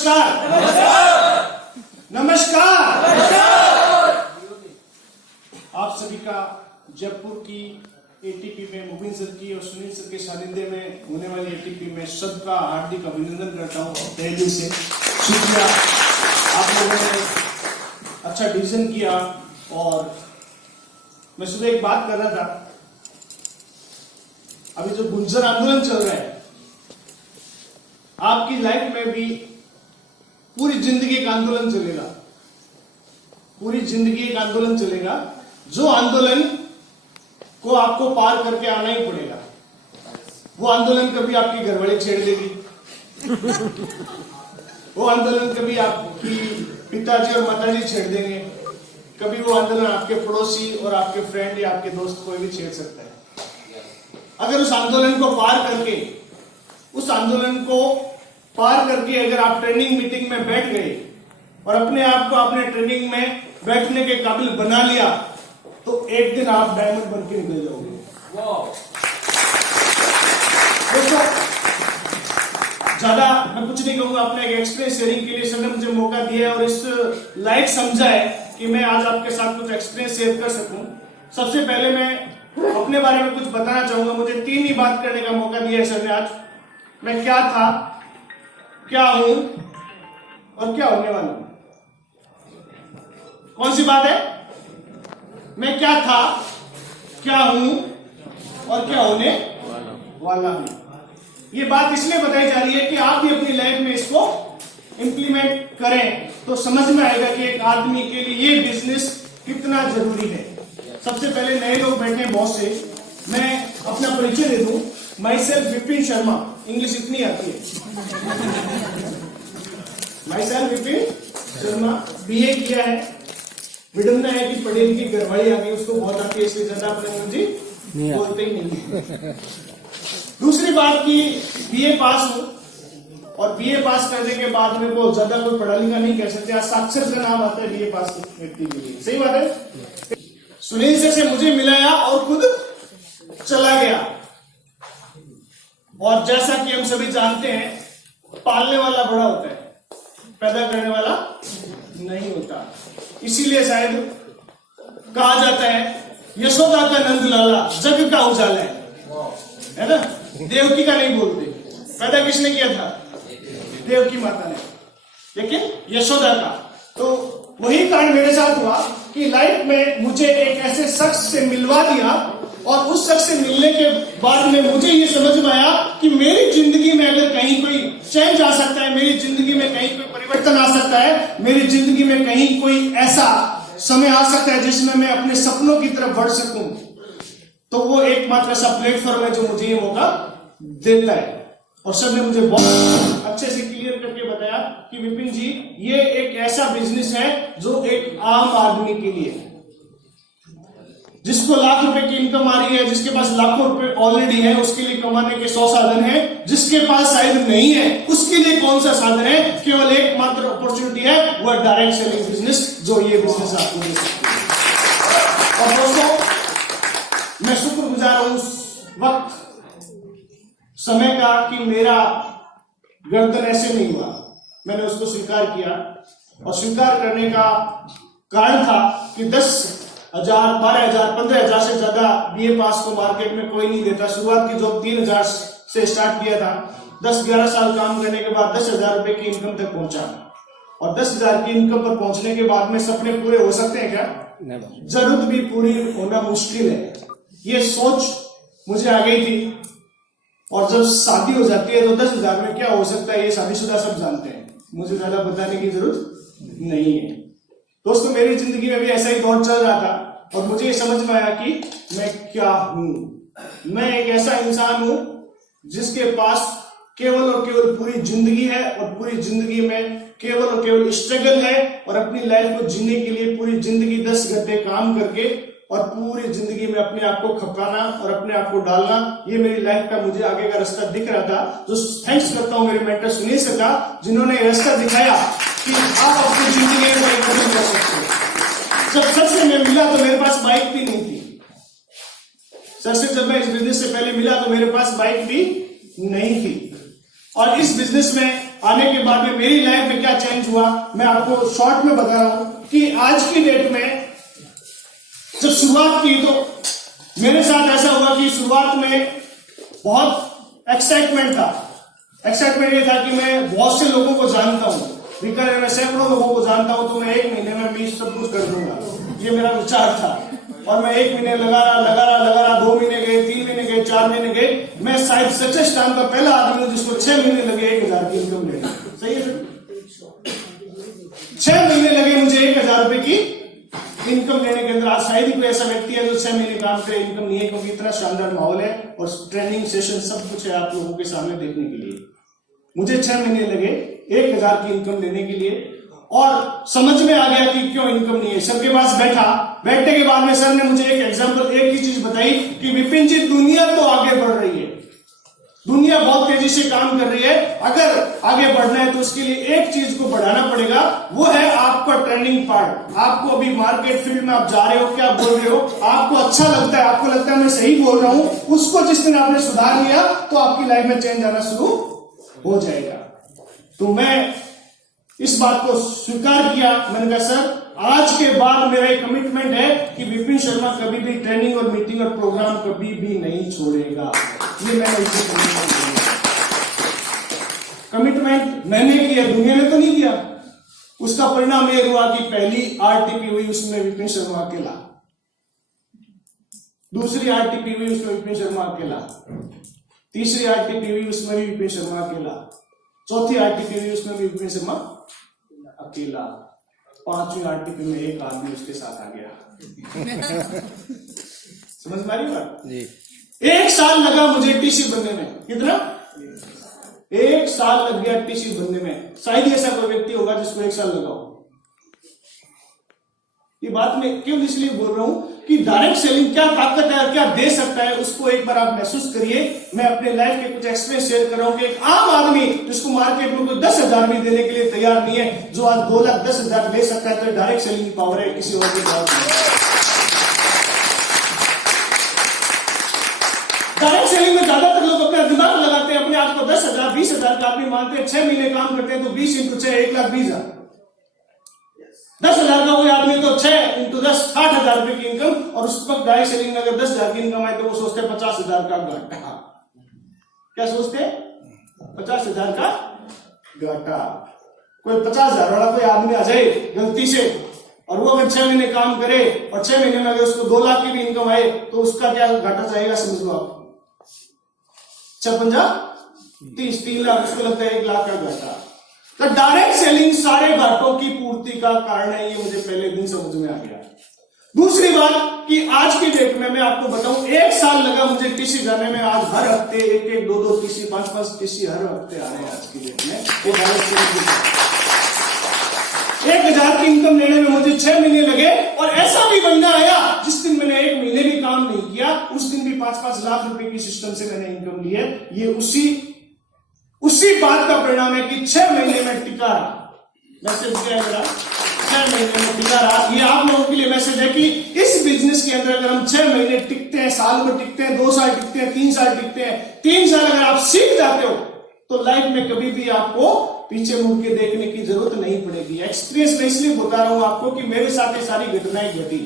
नमस्कार नमस्कार। आप सभी का जयपुर की एटीपी में मुबीन सर की और सुनील सर के सानिध्य में होने वाली एटीपी में सबका हार्दिक अभिनंदन करता हूँ तहे दिल से। शुक्रिया, आप लोगों ने अच्छा डिसीजन किया। और मैं सुबह एक बात कर रहा था, अभी जो गुंजर आंदोलन चल रहा है, आपकी लाइफ में भी पूरी जिंदगी एक आंदोलन चलेगा, पूरी जिंदगी एक आंदोलन चलेगा, जो आंदोलन को आपको पार करके आना ही पड़ेगा। वो आंदोलन कभी आपकी घरवाली छेड़ देगी, वो आंदोलन कभी आपकी पिताजी और माताजी छेड़ देंगे, कभी वो आंदोलन आपके पड़ोसी और आपके फ्रेंड या आपके दोस्त कोई भी छेड़ सकता है। अगर उस आंदोलन को पार करके, उस आंदोलन को पार करके अगर आप ट्रेनिंग मीटिंग में बैठ गए और अपने आप को अपने ट्रेनिंग में बैठने के काबिल बना लिया, तो एक दिन आप डायमंड बन के निकल जाओगे। दोस्तों, ज्यादा मैं कुछ नहीं कहूंगा, अपने एक एक्सपीरियंस शेयरिंग के लिए सर ने मुझे मौका दिया है और इस लायक समझा है कि मैं आज आपके साथ कुछ एक्सपीरियंस शेयर कर सकूं। सबसे पहले मैं अपने बारे में कुछ बताना चाहूंगा। मुझे 3 ही बात करने का मौका दिया है सर ने आज। मैं क्या था, क्या हूं और क्या होने वाला हूं। कौन सी बात है? मैं क्या था, क्या हूं और क्या होने वाला हूं। ये बात इसलिए बताई जा रही है कि आप भी अपनी लाइफ में इसको इंप्लीमेंट करें तो समझ में आएगा कि एक आदमी के लिए ये बिजनेस कितना जरूरी है। सबसे पहले नए लोग बैठे हैं बहुत से, मैं अपना परिचय दे दूं। My self Vipin Sharma, English इतनी आती है। My self Vipin Sharma, BA किया है। विडम्बना है कि पढ़ी लिखी घरवाली आ गई, उसको बहुत आती है, इसलिए ज्यादा अपने मुझे बोलते ही नहीं। दूसरी बात की बीए पास हूं और बीए पास करने के बाद में वो ज्यादा कोई पढ़ा लिखा नहीं कह सकते। आज साक्षर का नाम आता है बीए पास व्यक्ति के लिए, सही बात है। सुनील सर से मुझे मिलाया और खुद चला गया। और जैसा कि हम सभी जानते हैं, पालने वाला बड़ा होता है, पैदा करने वाला नहीं होता। इसीलिए शायद कहा जाता है यशोदा का नंद लाला जग का उजाला है ना। देवकी का नहीं बोलते, पैदा किसने किया था? देवकी माता ने, लेकिन यशोदा का। तो वही कारण मेरे साथ हुआ कि लाइफ में मुझे एक ऐसे शख्स से मिलवा दिया और उस शख्स से मिलने के बाद में मुझे ये समझ में आया कि मेरी जिंदगी में अगर कहीं कोई चेंज आ सकता है, मेरी जिंदगी में कहीं कोई परिवर्तन आ सकता है, मेरी जिंदगी में कहीं कोई ऐसा समय आ सकता है जिसमें मैं अपने सपनों की तरफ बढ़ सकूं, तो वो एकमात्र ऐसा प्लेटफॉर्म है जो मुझे ये मौका देता है। और सर ने मुझे बहुत अच्छे से क्लियर करके बताया कि विपिन जी, ये एक ऐसा बिजनेस है जो एक आम आदमी के लिए, जिसको लाख रुपए की इनकम आ रही है, जिसके पास लाखों रुपए ऑलरेडी है, उसके लिए कमाने के 100 साधन है। जिसके पास शायद नहीं है, उसके लिए कौन सा साधन है? केवल एकमात्र अपॉर्चुनिटी है, वो डायरेक्ट सेलिंग बिजनेस, जो ये बिजनेस आपको दे सकती है। और दोस्तों, मैं शुक्रगुजार हूं उस वक्त समय का कि मेरा गर्दन ऐसे नहीं हुआ। मैंने उसको स्वीकार किया और स्वीकार करने का कारण था कि 10,000, 12,000, 15,000 से ज्यादा बीए पास को मार्केट में कोई नहीं देता। शुरुआत की जॉब 3,000 से स्टार्ट किया था। 10-11 साल काम करने के बाद 10,000 रुपए की इनकम तक पहुंचा। और 10,000 की इनकम पर पहुंचने के बाद में सपने पूरे हो सकते हैं क्या? जरूरत भी पूरी होना मुश्किल है। ये सोच मुझे आ गई थी। और जब शादी हो जाती है तो 10,000 में क्या हो सकता है, ये शादीशुदा सब जानते हैं, मुझे ज्यादा बताने की जरूरत नहीं है। दोस्तों, मेरी जिंदगी में भी ऐसा ही दौर चल रहा था और मुझे ये समझ में आया कि मैं क्या हूं। मैं एक ऐसा इंसान हूं जिसके पास केवल और केवल पूरी जिंदगी है और पूरी जिंदगी में केवल और केवल स्ट्रगल है। और अपनी लाइफ को जीने के लिए पूरी जिंदगी 10 घंटे काम करके और पूरी जिंदगी में अपने आप को खपाना और अपने आप को डालना, ये मेरी लाइफ का मुझे आगे का रास्ता दिख रहा था। तो थैंक्स करता हूं मेरे मेंटर सुनील सर का, जिन्होंने रास्ता दिखाया कि आप अपनी जिंदगी में परिवर्तन कर सकते हो। जब सर से मैं मिला तो मेरे पास बाइक भी नहीं थी। सर से जब मैं इस बिजनेस से पहले मिला तो मेरे पास बाइक भी नहीं थी। और इस बिजनेस में आने के बाद में मेरी लाइफ में चेंज हुआ मैं आपको शॉर्ट में बता रहा हूं कि आज की डेट में जब शुरुआत की तो मेरे साथ ऐसा हुआ कि शुरुआत में बहुत एक्साइटमेंट था। एक्साइटमेंट ये था कि मैं बहुत से लोगों को जानता हूं, बीकानेर में सैकड़ों लोगों को जानता हूं, तो मैं 1 महीने में भी सब कुछ कर दूंगा, ये मेरा विचार था। और मैं 1 महीने लगा रहा 2 महीने गए, 3 महीने गए, 4 महीने गए। मैं शायद सक्सेस टाइम का पहला आदमी हूं जिसको 6 महीने लगे 1000 की इनकम लेने। सही है सर? 6 महीने लगे मुझे 1000 रुपए की इनकम लेने के अंदर। आज शायद ही कोई ऐसा व्यक्ति है जो 6 महीने काम करे, इनकम नहीं है, क्योंकि इतना शानदार माहौल है और ट्रेनिंग सेशन सब कुछ है आप लोगों के सामने देखने के लिए। मुझे 6 महीने लगे 1000 की इनकम लेने के लिए और समझ में आ गया कि क्यों इनकम नहीं है। सबके पास बैठने के बाद में सर ने मुझे एक एग्जांपल, एक ही चीज बताई कि विपिन जी दुनिया तो आगे बढ़ रही है, दुनिया बहुत तेजी से काम कर रही है, अगर आगे बढ़ना है तो उसके लिए एक चीज को बढ़ाना पड़ेगा, वो है आपका ट्रेनिंग पार्ट। आपको अभी मार्केट फील्ड में आप जा रहे हो, क्या बोल रहे हो, आपको अच्छा लगता है, आपको लगता है मैं सही बोल रहा हूं, उसको जिस दिन आपने सुधार लिया तो आपकी लाइफ में चेंज आना शुरू हो जाएगा। तो मैं इस बात को स्वीकार किया। मैंने कहा सर आज के बाद मेरा एक कमिटमेंट है कि विपिन शर्मा कभी भी ट्रेनिंग और मीटिंग और प्रोग्राम कभी भी नहीं छोड़ेगा। ये मैंने कमिटमेंट मैंने किया, दुनिया ने तो नहीं किया। उसका परिणाम यह हुआ कि पहली आरटीपी हुई उसमें विपिन शर्मा अकेला, दूसरी आरटीपी हुई उसमें विपिन शर्मा अकेला, तीसरी आरटीपी हुई उसमें भी विपिन शर्मा अकेला, चौथी आरटीपी हुई उसमें भी विपिन शर्मा अकेला, 5वीं आरटीपी में एक आदमी उसके साथ आ गया। समझ में आ रही बात? 1 साल लगा मुझे टीसी बनने में। कितना? 1 साल लग गया टीसी बनने में। शायद ही ऐसा कोई व्यक्ति होगा जिसको 1 साल लगा हो। ये बात मैं क्यों इसलिए बोल रहा हूं कि डायरेक्ट सेलिंग क्या ताकत है और क्या दे सकता है, उसको एक बार आप महसूस करिए। मैं अपने लाइफ के कुछ एक्सपीरियंस शेयर कर रहा हूं कि एक आम आदमी जिसको मार्केट में कोई 10,000 भी देने के लिए तैयार नहीं है, जो आज 2,10,000 ले सकता है, तो डायरेक्ट सेलिंग की पावर है, किसी और की बात नहीं। डायरेक्ट सेलिंग में ज्यादातर लोग अपना दिमाग लगाते हैं, अपने आप को 10,000 20,000 का आदमी मानते हैं। 6 महीने काम करते हैं तो 20 × 6 1,20,000। 10,000 का कोई आदमी तो 6 × 10 60,000 रुपए की इनकम, और उस वक्त डायरेक्ट सेलिंग में अगर 10,000 की इनकम आए तो वो सोचते हैं 50,000 का घाटा। क्या सोचते हैं? 50,000 का घाटा। कोई 50,000 वाला कोई आदमी आ जाए गलती से और वो अगर 6 महीने काम करे और 6 महीने में अगर उसको 2 लाख की भी इनकम आए तो उसका क्या घाटा जाएगा समझ लो आप। 56 30 3 लाख, उसको लगता है 1 लाख का घाटा। तो डायरेक्ट सेलिंग सारे घाटों की पूर्ति का कारण है, ये मुझे पहले दिन समझ में आ गया। दूसरी बात कि आज की डेट में मैं आपको बताऊं 1 साल लगा मुझे टीसी जाने में। आज हर हफ्ते 1-1 2-2 टीसी 5-5 टीसी हर हफ्ते आ रहे हैं आज की डेट में। 1,000 की इनकम लेने में मुझे 6 महीने लगे, और ऐसा भी महीना आया जिस दिन मैंने 1 महीने भी काम नहीं किया, उस दिन भी 5-5 लाख रुपए की सिस्टम से मैंने इनकम ली है। ये उसी बात का परिणाम है कि 6 महीने में टिका रहा। मैसेज क्या है मेरा? 6 महीने में टिका रहा। ये आप लोगों के लिए मैसेज है कि इस बिजनेस के अंदर अगर हम 6 महीने टिकते हैं, साल में टिकते हैं, 2 साल टिकते हैं, 3 साल टिकते हैं, 3 साल अगर आप सीख जाते हो तो लाइफ में कभी भी आपको पीछे मुड़ के देखने की जरूरत नहीं पड़ेगी। एक्सपीरियंस मैं इसलिए बता रहा हूं आपको कि मेरे साथ ये सारी घटनाएं घटी।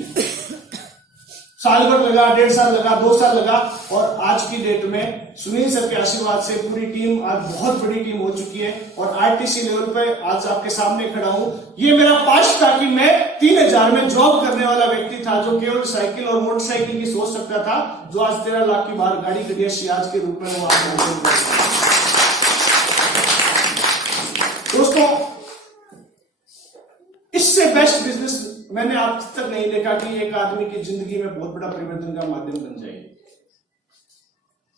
साल भर लगा, 1.5 साल लगा, 2 साल लगा, और आज की डेट में सुनील सर के आशीर्वाद से पूरी टीम आज बहुत बड़ी टीम हो चुकी है और आरटीसी लेवल पे आज आपके सामने खड़ा हूं। ये मेरा पास्ट था कि मैं 3,000 में जॉब करने वाला व्यक्ति था जो केवल साइकिल और मोटरसाइकिल की सोच सकता था, जो आज 13 लाख की बाहर गाड़ी खड़ी है सियाज के रूप में। दोस्तों इससे बेस्ट बिजनेस मैंने आज तक नहीं देखा कि एक आदमी की जिंदगी में बहुत बड़ा परिवर्तन का माध्यम बन जाए।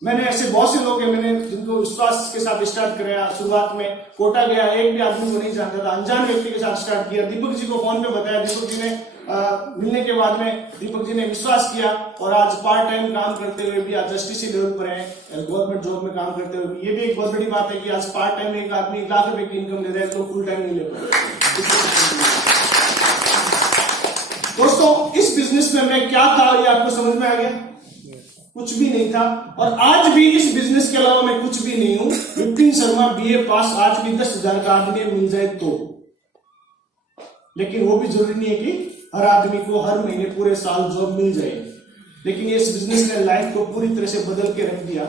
मैंने ऐसे बहुत से लोग हैं मैंने जिनको विश्वास के साथ स्टार्ट कराया। शुरुआत में कोटा गया, एक भी आदमी को नहीं जानता था, अनजान व्यक्ति के साथ स्टार्ट किया। दीपक जी को फोन पे बताया, दीपक जी ने मिलने के बाद में दीपक जी ने विश्वास किया और आज पार्ट टाइम काम करते हुए भी आज एसटीसी लेवल पर है, गवर्नमेंट जॉब में काम करते हुए भी। ये भी एक बहुत बड़ी बात है कि आज पार्ट टाइम एक आदमी 1 लाख रुपए की इनकम ले रहा है तो फुल टाइम नहीं ले पा रहा। दोस्तों इस बिजनेस में मैं क्या था ये आपको समझ में आ गया? कुछ भी नहीं था, और आज भी इस बिजनेस के अलावा मैं कुछ भी नहीं हूं। विपिन शर्मा BA पास आज भी 10,000 का आदमी मिल जाए तो लेकिन वो भी जरूरी नहीं है कि हर आदमी को हर महीने पूरे साल जॉब मिल जाए। लेकिन ये इस बिजनेस ने लाइफ को पूरी तरह से बदल के रख दिया।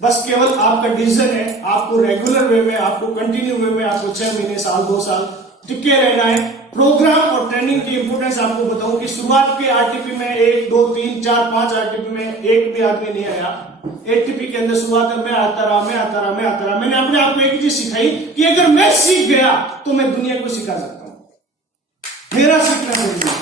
बस केवल आपका डिसीजन है, आपको रेगुलर वे में, आपको कंटिन्यू वे में, आपको 6 महीने, साल, 2 साल टिके रहना है। प्रोग्राम और ट्रेनिंग की इंपोर्टेंस आपको बताऊं कि शुरुआत के आरटीपी में 1, 2, 3, 4, 5 आरटीपी में एक भी आदमी नहीं आया। एटीपी के अंदर शुरुआत में मैं आता रहा। मैंने अपने आप को एक चीज सिखाई कि अगर मैं सीख गया तो मैं दुनिया को सिखा सकता हूं। मेरा सीखना जरूरी है।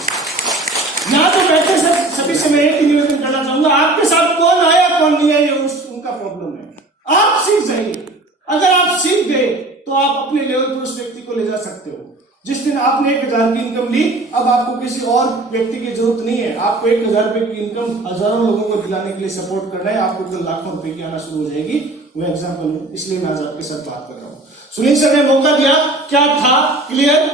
यहां तो बैठे सभी से मैं एक ही निवेदन करना चाहूंगा, आपके साथ कौन आया कौन नहीं आया ये उनका प्रॉब्लम है। आप सीख जाइए। अगर आप सीख गए तो आप अपने लेवल पर उस व्यक्ति को ले जा सकते हो। जिस दिन आपने 1000 की इनकम ली, अब आपको किसी और व्यक्ति की जरूरत नहीं है। आपको 1000 रुपए की इनकम हजारों लोगों को दिलाने के लिए सपोर्ट करना है। आपको तो लाखों रुपए की आना शुरू हो जाएगी। वो एग्जाम्पल है, इसलिए मैं आज आपके साथ बात कर रहा हूं। सुनील सर ने मौका दिया, क्या था क्लियर,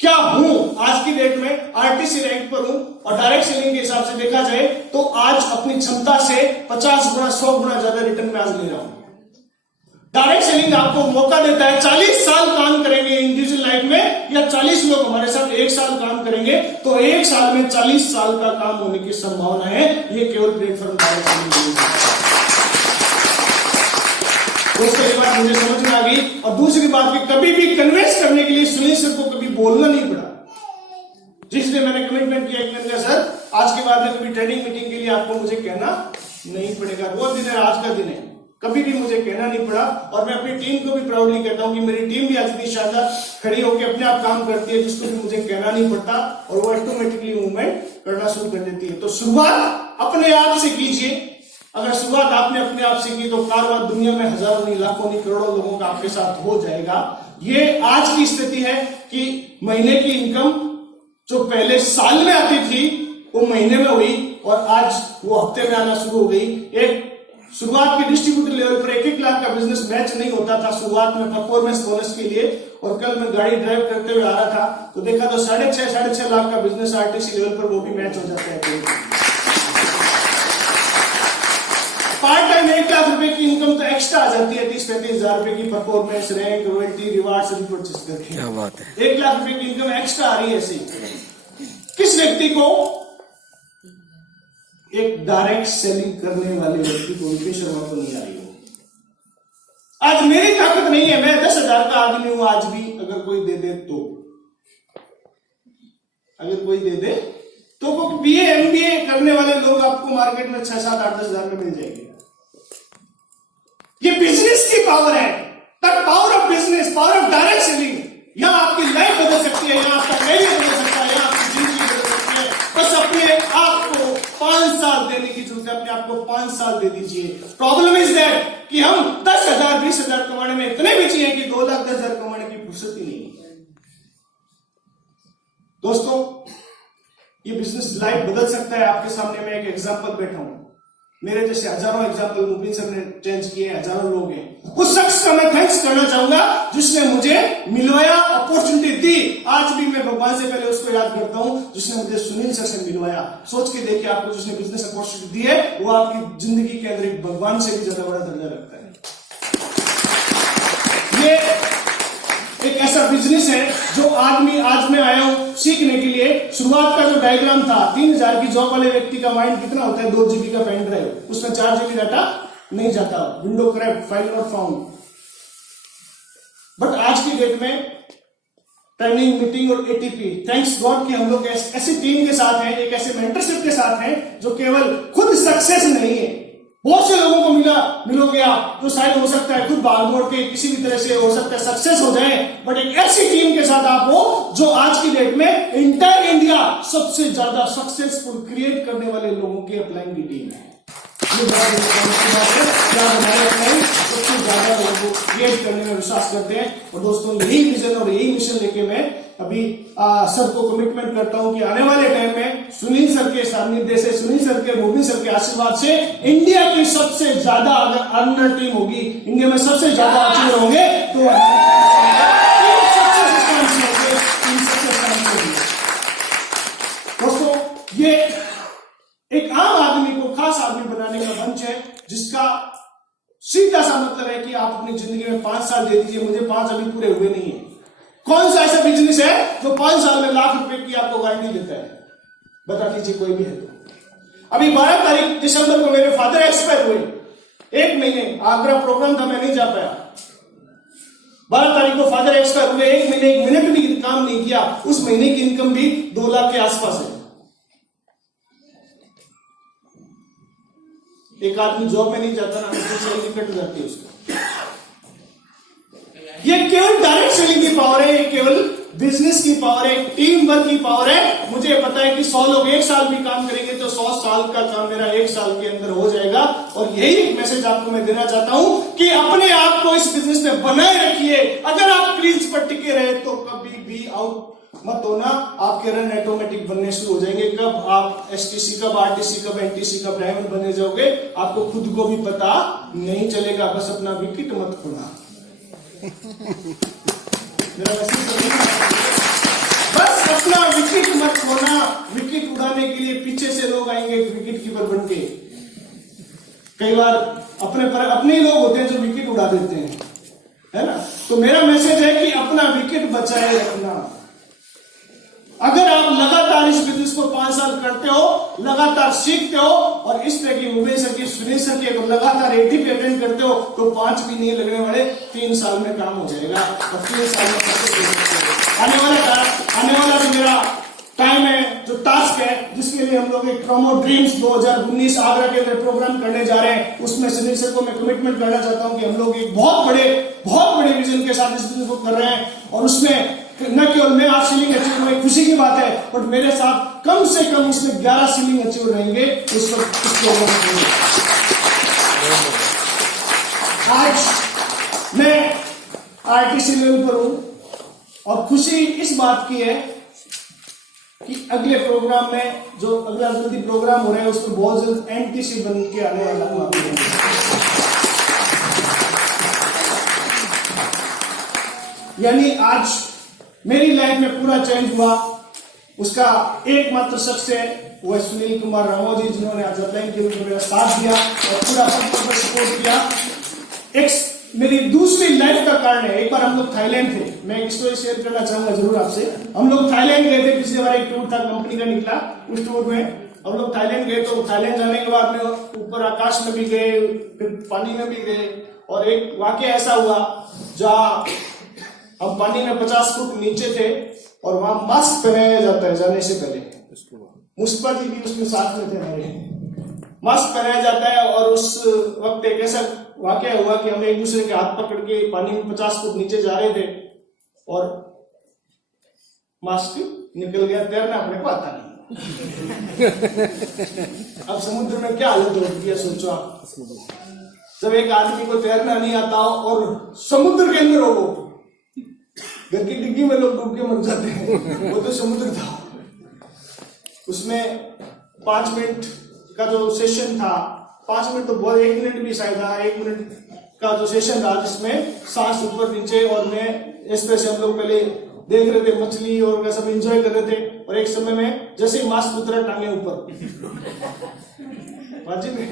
क्या हूं आज की डेट में आरटीसी रैंक पर हूं और डायरेक्ट सेलिंग के हिसाब से देखा जाए तो आज अपनी क्षमता से 50 गुना 100 गुना ज्यादा रिटर्न में आज ले रहा हूं। डायरेक्ट सेलिंग आपको मौका देता है 40 साल काम करेंगे इंडिविजुअल लाइफ में, या 40 लोग हमारे साथ 1 साल काम करेंगे तो 1 साल में 40 साल का काम होने की संभावना है। ये केवल प्लेटफॉर्म डायरेक्ट सेलिंग है। दोस्तों ये बात मुझे समझ में आ गई। और दूसरी बात कि कभी भी कन्विंस करने के लिए सुनील सर को कभी बोलना नहीं पड़ा। जिसने मैंने कमिटमेंट किया कि मैंने सर आज के बाद में कभी ट्रेनिंग मीटिंग के लिए आपको मुझे कहना नहीं पड़ेगा। वो दिन है, आज का दिन है, कभी भी मुझे कहना नहीं पड़ा। और मैं अपनी टीम को भी प्राउडली कहता हूं कि मेरी टीम भी आज इतनी शानदार खड़ी होकर अपने आप काम करती है, जिसको भी मुझे कहना नहीं पड़ता और वो ऑटोमेटिकली मूवमेंट करना शुरू कर देती है। तो शुरुआत अपने आप से कीजिए। अगर शुरुआत आपने अपने आप से की तो कारवां दुनिया में हजारों नहीं, लाखों नहीं, करोड़ों लोगों का आपके साथ हो जाएगा। ये आज की स्थिति है कि महीने की इनकम जो पहले साल में आती थी वो महीने में हुई और आज वो हफ्ते में आना शुरू हो गई। एक शुरुआत के डिस्ट्रीब्यूटर लेवल पर 1-1 लाख का बिजनेस मैच नहीं होता था शुरुआत में परफॉर्मेंस बोनस के लिए। और कल मैं गाड़ी ड्राइव करते हुए आ रहा था तो देखा तो 6.5 लाख का बिजनेस आरटीसी लेवल पर वो भी मैच हो जाता है। पार्ट टाइम 1 लाख रुपए की इनकम तो एक्स्ट्रा आ जाती है 30-35 हजार रुपए की performance, rank, royalty, rewards purchase करके। क्या बात है, 1 लाख रुपए की इनकम एक्स्ट्रा आ रही है। ऐसी किस व्यक्ति को? एक डायरेक्ट सेलिंग करने वाले व्यक्ति को, विपिन शर्मा को नहीं आ रही हो। आज मेरी ताकत नहीं है, मैं 10,000 का आदमी हूं आज भी। अगर कोई दे दे तो, अगर कोई दे दे तो बीए एमबीए करने वाले लोग आपको मार्केट में 6, 7, 8, 10 हजार में मिल जाएंगे। ये बिजनेस की पावर है, power of business, power of direct selling. यहां आपकी लाइफ बदल सकती है, यहां आपका कैरियर बदल सकता है, यहां आपकी जिंदगी बदल सकती है। बस अपने आप को 5 साल देने की जरूरत है, अपने आप को 5 साल दे दीजिए। प्रॉब्लम इज दैट कि हम 10,000 20,000 कमाने में इतने बिजी हैं कि 2 लाख 10 हजार कमाने की फुर्सत ही नहीं है। दोस्तों ये बिजनेस लाइफ बदल सकता है। आपके सामने मैं एक एग्जांपल बैठा हूं, मेरे जैसे हजारों एग्जांपल मुबीन सर ने चेंज किए, हजारों लोग हैं। उस शख्स का मैं थैंक्स करना चाहूंगा जिसने मुझे मिलवाया, अपॉर्चुनिटी दी। आज भी मैं भगवान से पहले उसको याद करता हूं जिसने मुझे सुनील सर से मिलवाया। सोच के देखिए, आपको जिसने बिजनेस अपॉर्चुनिटी दी है वो आपकी जिंदगी के अंदर एक भगवान से भी ज्यादा बड़ा दर्जा रखता है। ये एक ऐसा बिजनेस है जो आदमी, आज मैं आया हूं सीखने के लिए। शुरुआत का जो डायग्राम था, 3,000 की जॉब वाले व्यक्ति का माइंड कितना होता है? 2 GB का पेन ड्राइव, उसमें 4 GB डाटा नहीं जाता, window crapped, file not found. But आज की डेट में ट्रेनिंग, मीटिंग और एटीपी, थैंक्स गॉड कि हम लोग ऐसी टीम के साथ हैं, एक ऐसे मेंटरशिप के साथ हैं जो केवल खुद सक्सेस नहीं है, बहुत से लोगों को मिलोगे आप जो शायद हो सकता है खुद भाग दौड़ के किसी भी तरह से हो सकता है सक्सेस हो जाए। बट एक ऐसी टीम के साथ आप हो जो आज की डेट में इंटायर इंडिया सबसे ज्यादा सक्सेसफुल क्रिएट करने वाले लोगों की अपलाइन की टीम है। ये बड़ा क्या हमारे अपलाइन सबसे ज्यादा लोगों को क्रिएट करने में विश्वास करते हैं। और दोस्तों यही विजन और यही मिशन लेके मैं अभी सर को कमिटमेंट करता हूं कि आने वाले टाइम में सुनील सर के सानिध्य से, सुनील सर के, मुबीन सर के आशीर्वाद से इंडिया की सबसे ज्यादा अगर अर्नर टीम होगी, इंडिया में सबसे ज्यादा अचीवर होंगे तो दोस्तों ये एक आम आदमी को खास आदमी बनाने का मंच है, जिसका सीधा सा मतलब है कि आप अपनी जिंदगी में 5 साल दे दीजिए। मुझे 5 अभी पूरे हुए नहीं है, कौन सा ऐसा बिजनेस है जो 5 साल में लाख रुपए की आपको गारंटी देता है? बता दीजिए कोई भी है तो। अभी 12 तारीख दिसंबर को मेरे फादर एक्सपायर हुए। 1 महीने आगरा प्रोग्राम था, मैं नहीं जा पाया। 12 तारीख को फादर एक्सपायर हुए। 1 महीने 1 मिनट भी काम नहीं किया। उस महीने की इनकम भी 2 लाख के आसपास है। एक आदमी जॉब में नहीं जाता ना, उसकी सैलरी कट जाती है उसको। ये केवल डायरेक्ट सेलिंग की पावर है, ये केवल बिजनेस की पावर है, टीम वर्क की पावर है। मुझे पता है कि 100 लोग 1 साल भी काम करेंगे तो 100 साल का काम मेरा 1 साल के अंदर हो जाएगा। और यही एक मैसेज आपको मैं देना चाहता हूं कि अपने आप को इस बिजनेस में बनाए रखिए। अगर आप क्रीज पर टिके रहे तो कभी भी आउट मत होना। आपके रन ऑटोमेटिक बनने शुरू हो जाएंगे। कब आप एसटीसी, कब आरटीसी, कब एनटीसी, कब डायमंड बने जाओगे आपको खुद को भी पता नहीं चलेगा। बस अपना विकेट मत खोना। मेरा मैसेज बस अपना विकेट मत खोना। विकेट उड़ाने के लिए पीछे से लोग आएंगे विकेट कीपर बन के। कई बार अपने ही लोग होते हैं जो विकेट उड़ा देते हैं, है ना। तो मेरा मैसेज है कि अपना विकेट बचाए रखना। अगर आप लगातार इस बिजनेस को 5 साल करते हो, लगातार सीखते हो और इस तरह की उमेश सर की, सुनील सर की लगातार 80 पे अटेंड करते हो तो 5 भी नहीं लगने वाले, 3 साल में काम हो जाएगा। और 3 साल में आने वाला जो मेरा टाइम है, जो टास्क है, जिसके लिए हम लोग एक प्रोमो ड्रीम्स 2019 आगरा के अंदर प्रोग्राम करने जा रहे हैं, उसमें सुनील सर को मैं कमिटमेंट करना चाहता हूं कि हम लोग एक बहुत बड़े विजन के साथ इस बिजनेस को कर रहे हैं। और उसमें न केवल मैं 8 सीलिंग अचीव हुए, खुशी की बात है, बट मेरे साथ कम से कम उसमें 11 सीलिंग अचीव रहेंगे उस वक्त। आज मैं आरटीसी लेवल पर हूं और खुशी इस बात की है कि अगले प्रोग्राम में, जो अगला जल्दी प्रोग्राम हो रहा है, उसमें बहुत जल्द एनटीसी बन के आने वाला हूं। यानी आज मेरी लाइफ में पूरा चेंज हुआ, उसका एकमात्र शख्स है वो सुनील कुमार रामो जी, जिन्होंने आज मेरा साथ दिया और पूरा सपोर्ट किया। एक मेरी दूसरी लाइफ का कारण है। एक बार हम लोग थाईलैंड थे, मैं एक स्टोरी शेयर करना चाहूंगा जरूर आपसे। हम लोग थाईलैंड गए थे, पिछले बार एक टूर था कंपनी का निकला, उस टूर में हम लोग थाईलैंड गए। तो थाईलैंड जाने के बाद में ऊपर आकाश में भी गए, फिर पानी में भी गए। और एक वाकया ऐसा हुआ जहाँ हम पानी में 50 फुट नीचे थे और वहां मास्क पहनाया जाता है जाने से पहले। मुस्पा जी भी उसमें साथ में थे हमारे। मास्क पहनाया जाता है और उस वक्त एक ऐसा वाकया हुआ कि हम एक दूसरे के हाथ पकड़ के पानी में 50 फुट नीचे जा रहे थे और मास्क निकल गया। तैरना अपने को आता नहीं। अब समुद्र में क्या हालत होती है सोचो आप। जब एक आदमी को तैरना नहीं आता हो और समुद्र के अंदर हो, घर की डिग्गी में लोग डूब के मर जाते हैं, वो तो समुद्र था। उसमें 5 मिनट का जो सेशन था, 5 मिनट तो बहुत, 1 मिनट भी शायद था, 1 मिनट का जो सेशन था जिसमें सांस ऊपर नीचे, और मैं इस तरह से हम लोग पहले देख रहे थे मछली और वह सब एंजॉय कर रहे थे। और एक समय में जैसे ही मास्क उतरा टांगे ऊपर वाजिब है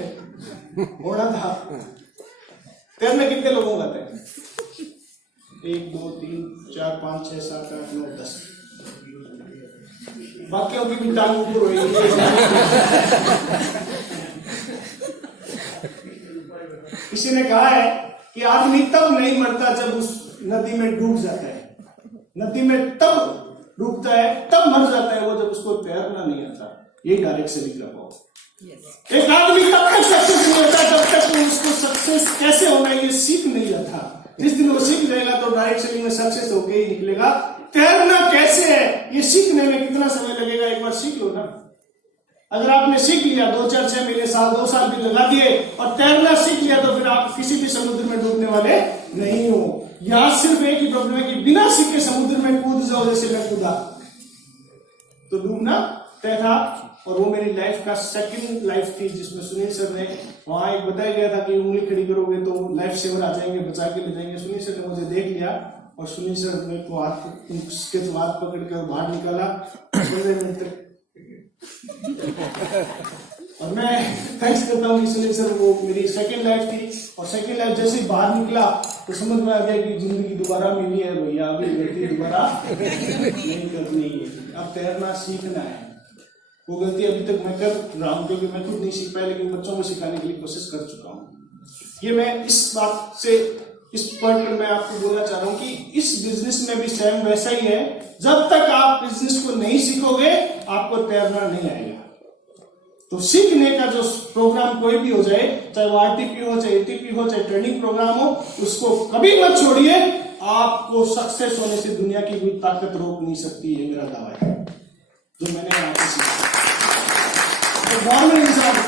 होना था। तैरने कितने लोगों का था? 1 2 3 4 5 6 7 8 9 10। बाकियों की भी टांग ऊपर होगी। किसी ने कहा है कि आदमी तब नहीं मरता जब उस नदी में डूब जाता है। नदी में तब डूबता है, तब मर जाता है वो जब उसको तैरना नहीं आता। ये डायरेक्ट सेलिंग का भाव। एक आदमी तब तक सक्सेस नहीं होता जब तक उसको सक्सेस कैसे होना है ये सीख नहीं जाता। जिस दिन वो सीख जाएगा तो डायरेक्ट सेलिंग में सक्सेस होके ही निकलेगा। तैरना कैसे है ये सीखने में कितना समय लगेगा, एक बार सीख लो ना। अगर आपने सीख लिया 2 4 6 महीने साल 2 साल भी लगा दिए और तैरना सीख लिया तो फिर आप किसी भी समुद्र में डूबने वाले नहीं हो। यहां सिर्फ एक ही प्रॉब्लम है कि बिना सीखे समुद्र में कूद जाओ जैसे मैं कूदा तो डूबना तय था। और वो मेरी लाइफ का सेकंड लाइफ थी जिसमें सुनील सर ने वहां एक बताया गया था कि उंगली खड़ी करोगे तो लाइफ सेवर आ जाएंगे, बचा के ले जाएंगे। सुनील सर ने मुझे देख लिया और सुनील सर मेरे को उसके हाथ पकड़ कर बाहर निकाला 15 मिनट तक। और मैं थैंक्स करता हूँ कि सुनील सर, वो मेरी सेकंड लाइफ थी, और सेकंड लाइफ जैसे ही बाहर निकला तो समझ में आ गया कि जिंदगी दोबारा मिली है भैया, अभी गलती दोबारा नहीं करनी है, अब तैरना सीखना है। वो गलती अभी तक मैं कर रहा हूँ क्योंकि मैं खुद नहीं सीख पाया, लेकिन बच्चों को सिखाने के लिए कोशिश कर चुका हूँ। ये मैं इस बात से, इस पॉइंट पर मैं आपको बोलना चाह रहा हूँ कि इस बिजनेस में भी सेम वैसा ही है। जब तक आप बिजनेस को नहीं सीखोगे आपको तैरना नहीं आएगा। तो सीखने का जो प्रोग्राम कोई भी हो जाए, चाहे वो आरटीपी हो, चाहे एटीपी हो, चाहे ट्रेनिंग प्रोग्राम हो, उसको कभी मत छोड़िए। आपको सक्सेस होने से दुनिया की कोई ताकत रोक नहीं सकती, ये मेरा दावा है जो मैंने यहाँ पे सीखा। तो नॉर्मल इंसान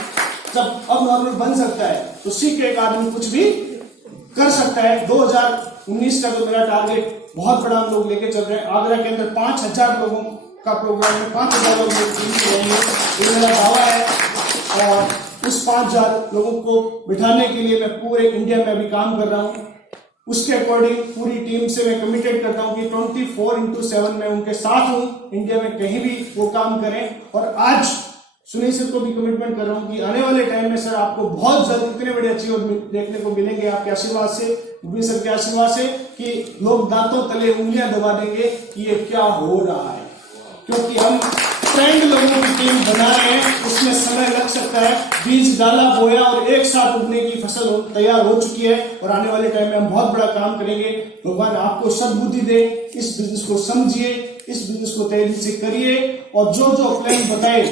जब अब नॉर्मल बन सकता है तो सीख के एक आदमी कुछ भी कर सकता है। 2019 का तो मेरा टारगेट बहुत बड़ा हम लोग लेके चल रहे हैं। आगरा के अंदर 5000 लोगों का प्रोग्राम है, 5000 लोग रहेंगे, ये मेरा दावा है। और उस 5000 लोगों को बिठाने के लिए मैं पूरे इंडिया में अभी काम कर रहा हूँ। उसके अकॉर्डिंग पूरी टीम से मैं कमिटेड करता हूँ कि 24/7 मैं उनके साथ हूँ, इंडिया में कहीं भी वो काम करें। और आज सुनील सर को भी कमिटमेंट कर रहा हूँ कि आने वाले टाइम में सर आपको बहुत जल्द इतने बड़े अचीव देखने को मिलेंगे आपके आशीर्वाद से, गुरु सर के आशीर्वाद से, कि लोग दांतों तले उंगलियां दबा देंगे कि ये क्या हो रहा है। क्योंकि हम ट्रेंड लोगों की टीम बना रहे हैं, उसमें समय लग सकता है। बीज डाला, बोया और एक साथ उगने की फसल तैयार हो चुकी है, और आने वाले टाइम में हम बहुत बड़ा काम करेंगे। भगवान आपको सद्बुद्धि दे, इस बिजनेस को समझिए, इस बिजनेस को तेजी से करिए, और जो जो प्लान बताए,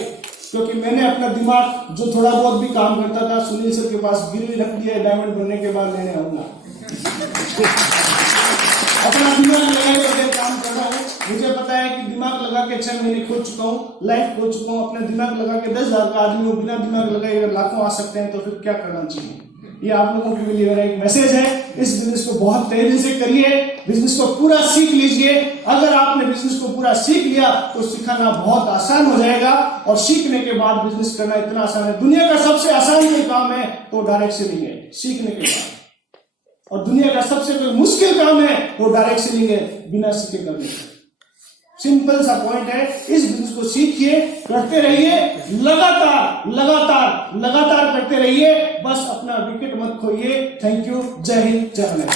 क्योंकि मैंने अपना दिमाग जो थोड़ा बहुत भी काम करता था सुनील सर के पास गिरवी रख दिया है, डायमंड बनने के बाद लेने आऊंगा। अपना दिमाग लगाए बगैर काम कर रहा हूँ। मुझे पता है कि दिमाग लगा के 6 महीने खो चुका हूँ, लाइफ खो चुका हूँ। अपने दिमाग लगा के 10,000 का आदमी हो, बिना दिमाग लगाए अगर लाखों आ सकते हैं तो फिर क्या करना चाहिए। ये आप लोगों के लिए मेरा एक मैसेज है। इस बिजनेस को बहुत तेजी से करिए, बिजनेस को पूरा सीख लीजिए। अगर आपने बिजनेस को पूरा सीख लिया तो सिखाना बहुत आसान हो जाएगा, और सीखने के बाद बिजनेस करना इतना आसान है। दुनिया का सबसे आसान कोई काम है तो डायरेक्ट सेलिंग है, सीखने के बाद। और दुनिया का सबसे कोई मुश्किल काम है वो डायरेक्ट सेलिंग है, बिना सीखे करने का। सिंपल सा पॉइंट है। इस बिजनेस को सीखिए, करते रहिए, लगातार लगातार लगातार करते रहिए, बस अपना विकेट मत खोइए। Thank you. जय हिंद, जय भारत।